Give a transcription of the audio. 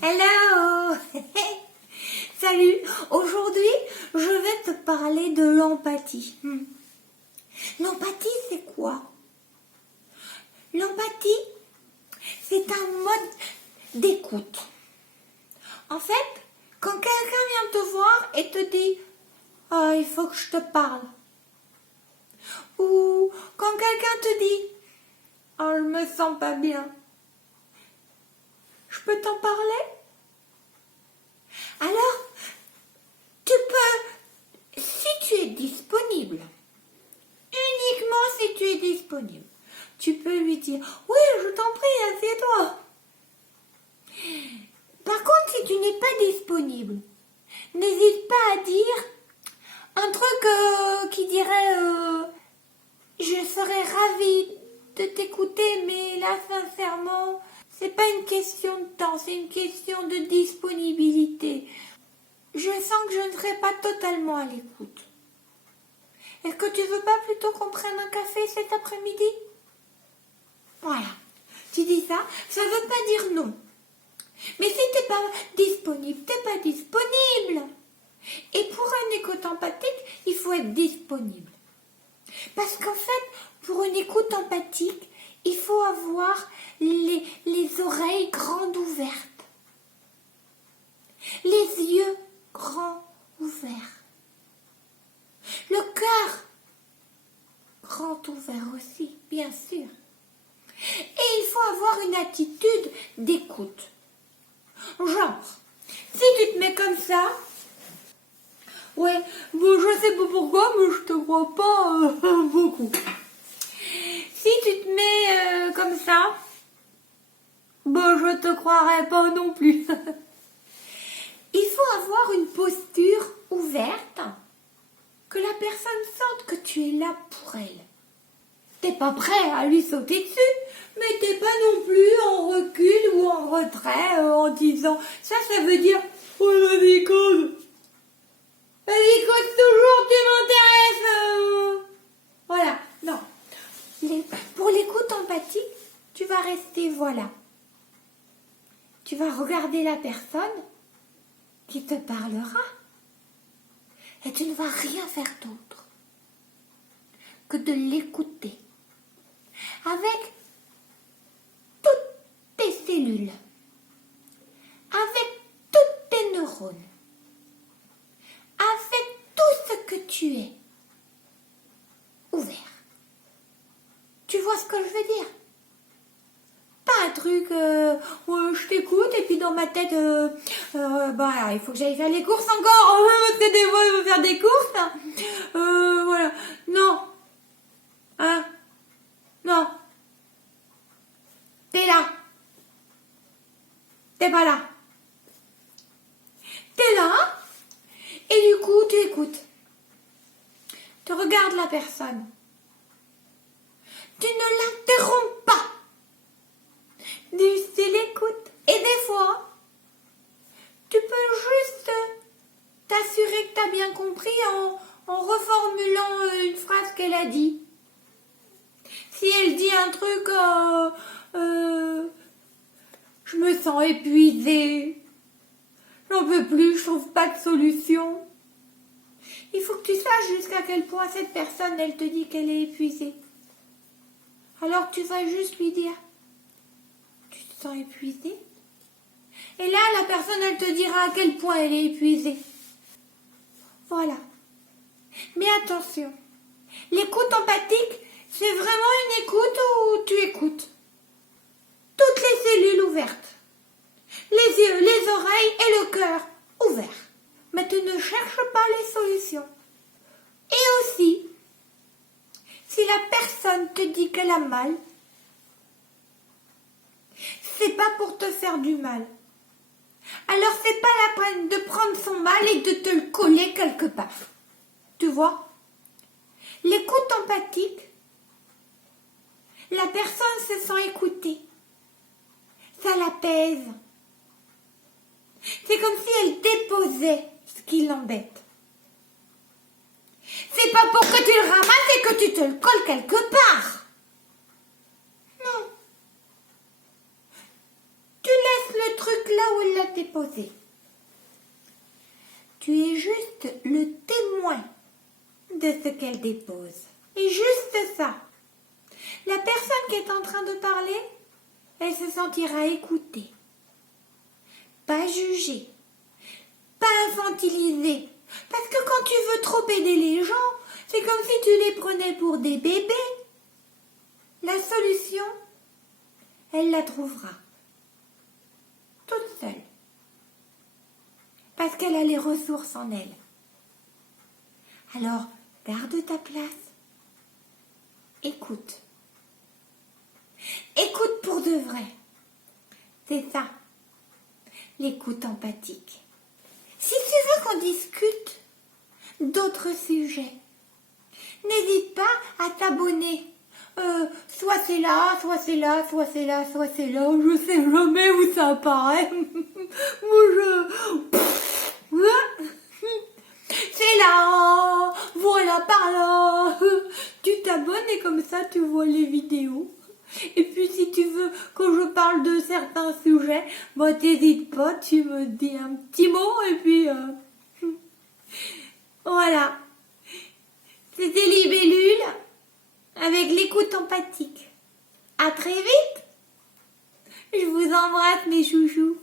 Hello. Salut. Aujourd'hui, je vais te parler de l'empathie. L'empathie, c'est quoi? L'empathie, c'est un mode d'écoute. En fait, quand quelqu'un vient te voir et te dit « Ah, il faut que je te parle », ou quand quelqu'un te dit « Ah, je me sens pas bien », je peux t'en parler? Alors, tu peux, si tu es disponible, uniquement si tu es disponible, tu peux lui dire « Oui, je t'en prie, assieds-toi ». Par contre, si tu n'es pas disponible, n'hésite pas à dire un truc qui dirait je serais ravie de t'écouter, mais là, sincèrement, c'est pas une question de temps, c'est une question de disponibilité. Je sens que je ne serai pas totalement à l'écoute. Est-ce que tu veux pas plutôt qu'on prenne un café cet après-midi? Voilà. Tu dis ça, ça veut pas dire non. Mais si t'es pas disponible, t'es pas disponible. Et pour une écoute empathique, il faut être disponible. Parce qu'en fait, pour une écoute empathique, il faut avoir les oreilles grandes ouvertes. Les yeux grands ouverts. Le cœur grand ouvert aussi, bien sûr. Et il faut avoir une attitude d'écoute. Genre, si tu te mets comme ça, ouais, bon, je sais pas pourquoi, mais je te crois pas beaucoup. Si tu te mets comme ça, bon, je te croirais pas non plus. Il faut avoir une posture ouverte, que la personne sente que tu es là pour elle. T'es pas prêt à lui sauter dessus, mais t'es pas non plus en recul ou en retrait en disant ça veut dire oh vas-y cause, vas-y cause toujours, tu m'intéresses. Voilà, non. Pour l'écoute empathique, tu vas rester voilà. Tu vas regarder la personne qui te parlera et tu ne vas rien faire d'autre que de l'écouter avec toutes tes cellules, avec toutes tes neurones, avec tout ce que tu es ouvert. Tu vois ce que je veux dire? Pas un truc, je t'écoute et puis dans ma tête, il faut que j'aille faire les courses encore, parce que des fois je veux faire des courses. Voilà, non. Hein? Non. T'es là. T'es pas là. T'es là. Et du coup, tu écoutes. Tu regardes la personne. Tu ne l'interromps pas. Tu l'écoutes. Et des fois, tu peux juste t'assurer que tu as bien compris en reformulant une phrase qu'elle a dit. Si elle dit un truc, je me sens épuisée, j'en peux plus, je trouve pas de solution. Il faut que tu saches jusqu'à quel point cette personne, elle te dit qu'elle est épuisée. Alors tu vas juste lui dire, tu te sens épuisée? Et là, la personne, elle te dira à quel point elle est épuisée. Voilà. Mais attention, l'écoute empathique, c'est vraiment une écoute où tu écoutes. Toutes les cellules ouvertes. Les yeux, les oreilles et le cœur ouverts. Mais tu ne cherches pas les solutions. Et aussi, si la personne te dit qu'elle a mal, c'est pas pour te faire du mal. Alors c'est pas la peine de prendre son mal et de te le coller quelque part. Tu vois? L'écoute empathique, la personne se sent écoutée. Ça l'apaise. C'est comme si elle déposait ce qui l'embête. C'est pas pour que tu le ramasses et que tu te le colles quelque part. Non. Tu laisses le truc là où elle l'a déposer. Tu es juste le témoin de ce qu'elle dépose. Et juste ça. La personne qui est en train de parler, elle se sentira écoutée, pas jugée, pas infantilisée. Parce que quand tu veux trop aider les gens, c'est comme si tu les prenais pour des bébés. La solution, elle la trouvera toute seule. Parce qu'elle a les ressources en elle. Alors, garde ta place. Écoute. Écoute pour de vrai. C'est ça, l'écoute empathique. Si tu veux qu'on discute d'autres sujets, n'hésite pas à t'abonner. Soit c'est là, soit c'est là, soit c'est là, soit c'est là. Je sais jamais où ça apparaît. C'est là, voilà par là. Tu t'abonnes et comme ça tu vois les vidéos. Et puis si tu veux que je parle de certains sujets, bah t'hésites pas, tu me dis un petit mot et puis voilà. C'était Libellule avec l'écoute empathique. À très vite. Je vous embrasse mes chouchous.